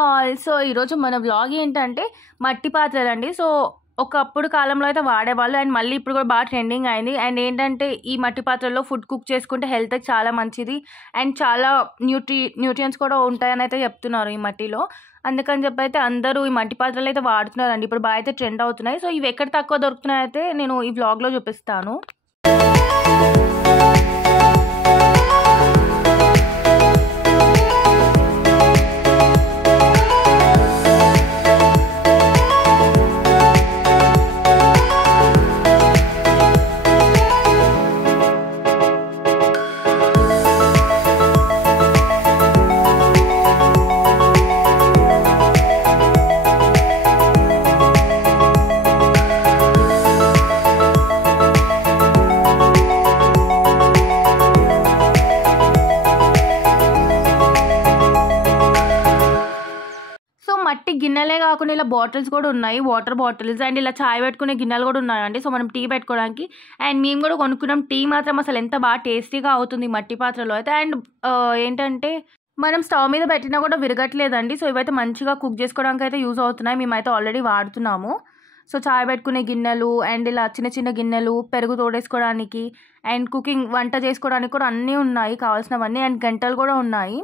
All. So, ఈరోజు మన vlog ఏంటంటే మట్టి పాత్రలండి. సో, ఒకప్పుడు కాలంలో అయితే వాడేవాళ్ళు అండ్ మళ్ళీ ఇప్పుడు కూడా బాగా ట్రెండింగ్ అయింది. అండ్ ఏంటంటే ఈ మట్టి పాత్రల్లో ఫుడ్ కుక్ చేసుకుంటే హెల్త్‌కి చాలా మంచిది. అండ్ చాలా న్యూట్రియంట్స్ కూడా ఉంటాయని అయితే చెప్తున్నారు ఈ మట్టిలో. అందుకని చెప్పైతే అందరూ ఈ మట్టి పాత్రలైతే వాడుతున్నారండి. ఇప్పుడు బాగా అయితే ట్రెండ్ అవుతున్నాయి. సో, ఇవి ఎక్కడ తక్కువ దొరుకుతున్నాయైతే నేను ఈ వ్లాగ్‌లో చూపిస్తాను. మట్టి గిన్నెలే కాకుండా ఇలా బాటిల్స్ కూడా ఉన్నాయి. వాటర్ బాటిల్స్ అండ్ ఇలా చాయ్ పెట్టుకునే గిన్నెలు కూడా ఉన్నాయండి. సో, మనం టీ పెట్టుకోవడానికి. అండ్ మేము కూడా కొనుక్కున్నాం. టీ మాత్రం అసలు ఎంత బాగా టేస్టీగా అవుతుంది మట్టి పాత్రలో అయితే. అండ్ ఏంటంటే మనం స్టవ్ మీద పెట్టినా కూడా విరగట్లేదండి. సో, ఇవైతే మంచిగా కుక్ చేసుకోవడానికి అయితే యూజ్ అవుతున్నాయి. మేమైతే ఆల్రెడీ వాడుతున్నాము. సో, చాయ్ పెట్టుకునే గిన్నెలు అండ్ ఇలా చిన్న చిన్న గిన్నెలు, పెరుగు తోడేసుకోవడానికి అండ్ వంట చేసుకోవడానికి కూడా అన్నీ ఉన్నాయి కావాల్సినవన్నీ. అండ్ గంటలు కూడా ఉన్నాయి.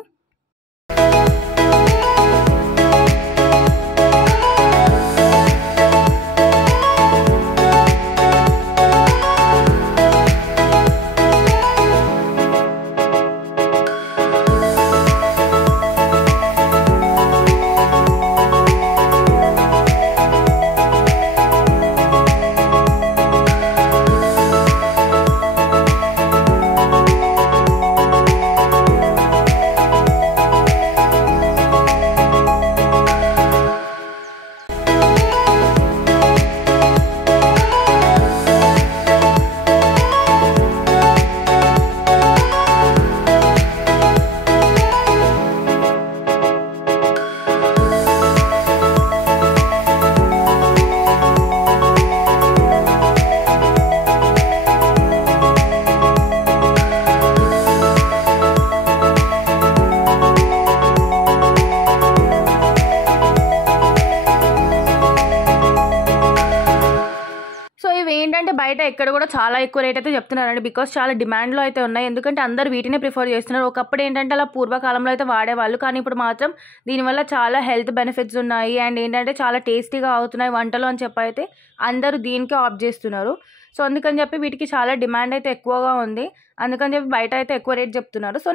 ఏంటంటే బయట ఎక్కడ కూడా చాలా ఎక్కువ రేట్ అయితే చెప్తున్నారండి. బికాస్ చాలా డిమాండ్లో అయితే ఉన్నాయి. ఎందుకంటే అందరు వీటినే ప్రిఫర్ చేస్తున్నారు. ఒకప్పుడు ఏంటంటే అలా పూర్వకాలంలో అయితే వాడేవాళ్ళు. కానీ ఇప్పుడు మాత్రం దీనివల్ల చాలా హెల్త్ బెనిఫిట్స్ ఉన్నాయి. అండ్ ఏంటంటే చాలా టేస్టీగా అవుతున్నాయి వంటలు అని చెప్పి అయితే అందరూ దీనికే ఆప్ట్ చేస్తున్నారు. సో, అందుకని చెప్పి వీటికి చాలా డిమాండ్ అయితే ఎక్కువగా ఉంది. అందుకని చెప్పి బయట అయితే ఎక్కువ రేట్ చెప్తున్నారు. సో,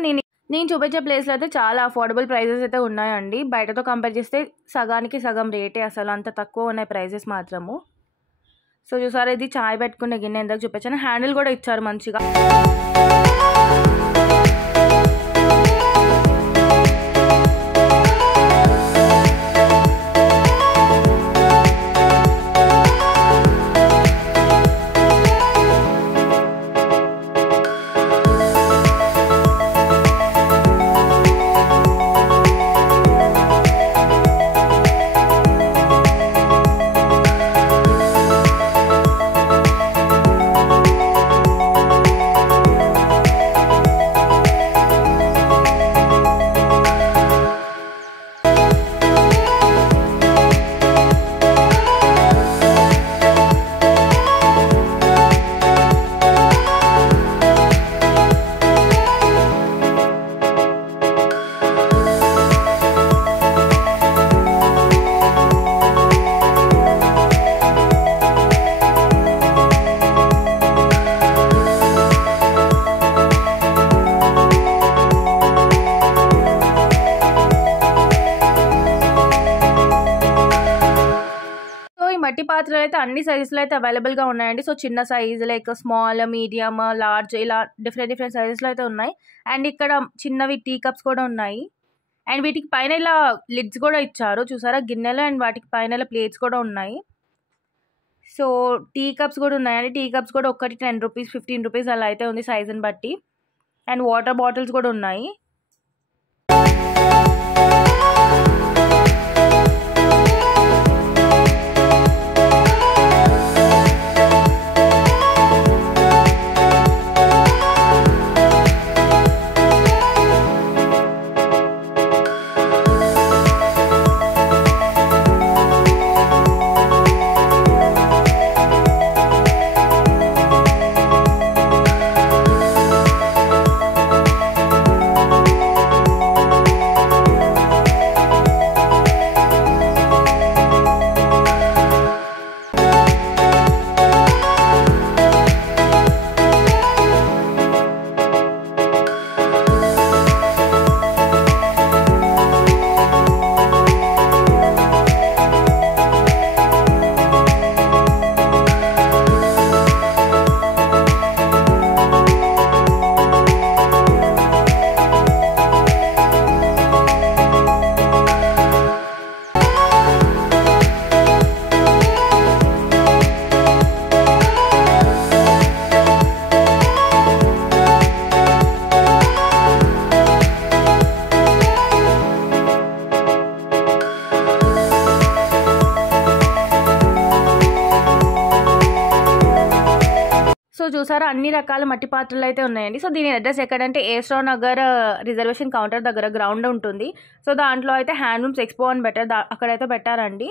నేను చూపించే ప్లేస్లో అయితే చాలా అఫోర్డబుల్ ప్రైజెస్ అయితే ఉన్నాయండి. బయటతో కంపేర్ చేస్తే సగానికి సగం రేటే. అసలు అంత తక్కువ ఉన్నాయి ప్రైజెస్ మాత్రము. సో, చూసారా ఇది చాయ్ పెట్టుకునే గిన్నె ఎందాక చూపించాను. హ్యాండిల్ కూడా ఇచ్చారు మంచిగా. మట్టి పాత్రలు అయితే అన్ని సైజెస్లో అయితే అవైలబుల్గా ఉన్నాయండి. సో, చిన్న size like small, medium, large ఇలా డిఫరెంట్ సైజెస్లో అయితే ఉన్నాయి. అండ్ ఇక్కడ చిన్నవి టీ కప్స్ కూడా ఉన్నాయి. అండ్ వీటికి పైన ఇలా లిడ్స్ కూడా ఇచ్చారు. చూసారా గిన్నెలు అండ్ వాటికి పైన ఇలా ప్లేట్స్ కూడా ఉన్నాయి. సో, టీ కప్స్ కూడా ఉన్నాయండి. టీ కప్స్ కూడా ఒక్కటి 10 రూపీస్, 15 రూపీస్ అలా అయితే ఉంది సైజుని బట్టి. అండ్ వాటర్ బాటిల్స్ కూడా ఉన్నాయి. సో చూసారా అన్ని రకాల మట్టి పాత్రలు అయితే ఉన్నాయండి. సో దీని అడ్రస్ ఎక్కడంటే ఏస్ట్రావ్ నగర్ రిజర్వేషన్ కౌంటర్ దగ్గర గ్రౌండ్ ఉంటుంది. సో దాంట్లో అయితే హ్యాండ్లూమ్స్ ఎక్స్పో అని అక్కడైతే పెట్టారండి.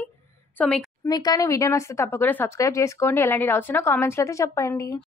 సో మీకు కానీ వీడియో నచ్చితే తప్పకుండా సబ్స్క్రైబ్ చేసుకోండి. ఎలాంటి డౌట్స్ ఉన్నా కామెంట్స్లో అయితే చెప్పండి.